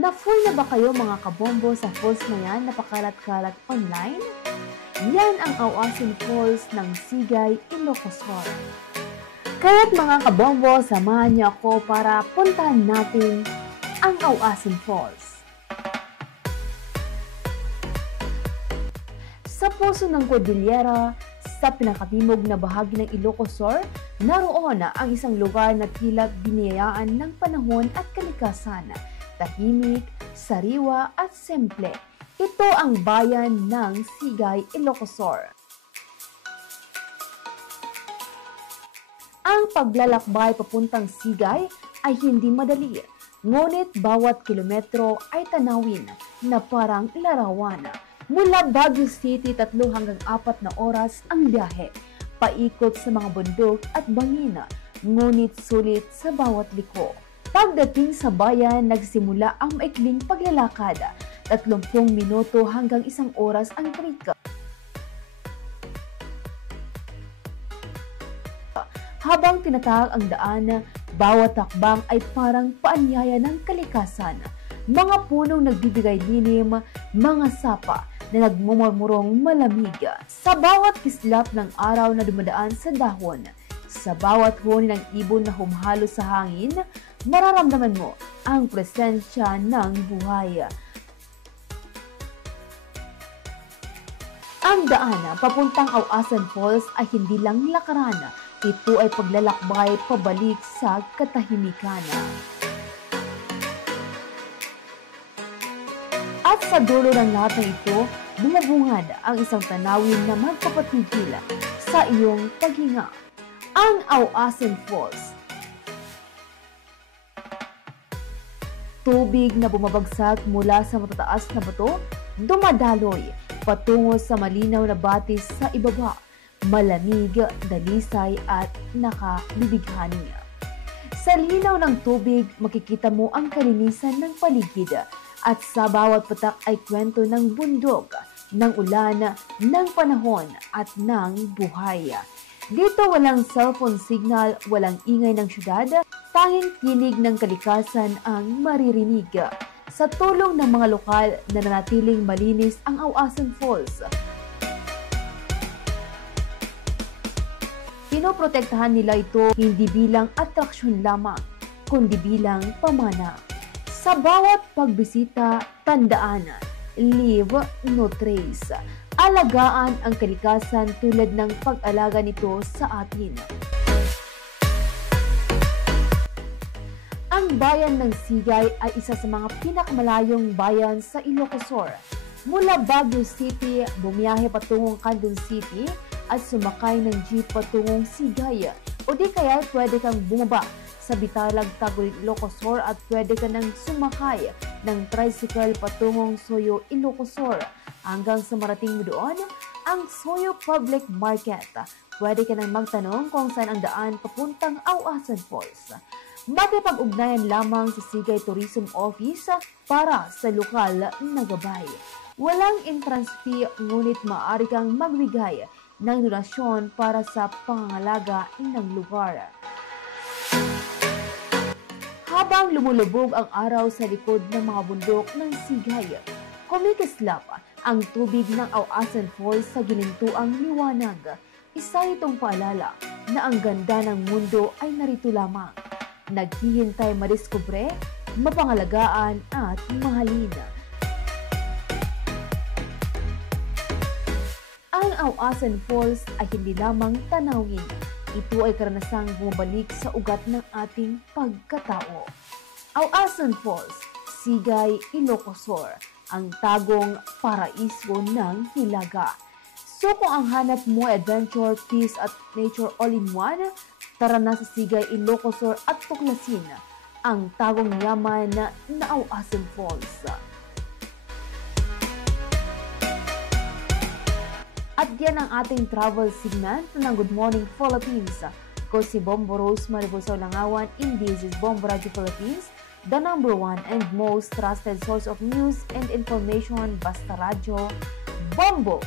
Na-full na ba kayo mga kabombo sa falls na yan na pakalat-kalat online? Yan ang Auasin Falls ng Sigay, Ilocos. Kaya't mga kabombo, samahan niyo ako para puntahan natin ang Auasin Falls. Sa puso ng Cordillera, sa pinakatimog na bahagi ng Ilocos, naroon ang isang lugar na tila biniyayaan ng panahon at kalikasan. Tahimik, sariwa at simple. Ito ang bayan ng Sigay, Ilocos. Ang paglalakbay papuntang Sigay ay hindi madali, ngunit bawat kilometro ay tanawin na parang larawan. Mula Baguio City, 3 hanggang 4 na oras ang biyahe, paikot sa mga bundok at bangin, ngunit sulit sa bawat liko. Pagdating sa bayan, nagsimula ang maikling paglalakad, 30 minuto hanggang 1 oras ang trika. Habang tinatahak ang daan, bawat takbang ay parang paanyaya ng kalikasan. Mga punong nagbibigay lilim, mga sapa na nagmumurmurong malamig. Sa bawat kislap ng araw na dumadaan sa dahon, sa bawat huni ng ibon na humahalo sa hangin, mararamdaman mo ang presensya ng buhay. Ang daan papuntang Auasin Falls ay hindi lang lakaran, ito ay paglalakbay pabalik sa katahimikan. At sa dulo ng lahat ng ito, bumabungad ang isang tanawin na magpapatigil sa iyong paghinga. Ang Auasin Falls. Tubig na bumabagsak mula sa matataas na bato, dumadaloy patungo sa malinaw na batis sa ibaba, malamig, dalisay at nakabibighani. Sa linaw ng tubig, makikita mo ang kalinisan ng paligid at sa bawat patak ay kwento ng bundok, ng ulan, ng panahon at ng buhay. Dito walang cellphone signal, walang ingay ng syudad, tanging tinig ng kalikasan ang maririnig. Sa tulong ng mga lokal, nananatiling malinis ang Auasin Falls. Pinoprotektahan nila ito hindi bilang atraksyon lamang, kundi bilang pamana. Sa bawat pagbisita, tandaan, leave no trace. Alagaan ang kalikasan tulad ng pag-alaga nito sa atin. Ang bayan ng Sigay ay isa sa mga pinakamalayong bayan sa Ilocos. Mula Baguio City, bumiyahe patungong Candon City at sumakay ng jeep patungong Sigay. O di kaya pwede kang bumaba sa Bitalag, Taguig, Ilocos at pwede ka nang sumakay ng tricycle patungong Soyo, Ilocos. Hanggang sa marating mo doon, ang Soyo Public Market. Pwede ka nang magtanong kung saan ang daan papuntang Auasin Falls. Makipag-ugnayan lamang sa Sigay Tourism Office para sa lokal na gabay. Walang entrance fee, ngunit maaari kang magbigay ng donasyon para sa pangangalaga ng lugar. Habang lumulubog ang araw sa likod ng mga bundok ng Sigay, kumikislap ang tubig ng Auasin Falls sa ginintuang liwanag. Isa itong paalala na ang ganda ng mundo ay narito lamang. Naghihintay madiskubre, mapangalagaan at mahalin. Ang Auasin Falls ay hindi lamang tanawin. Ito ay karanasang bumabalik sa ugat ng ating pagkatao. Auasin Falls, Sigay, Ilocos, ang tagong paraiso ng Hilaga. So kung ang hanap mo adventure, peace at nature all-in-one, tara na sa Sigay, Ilocos at tuklasin ang tagong yaman na Auasin Falls. At yan ang ating travel segment ng Good Morning Philippines. Ko si Bombo Rose Maribosao Langawan, and this is Bombo Radio Philippines, the #1 and most trusted source of news and information. Basta Radio, Bombo!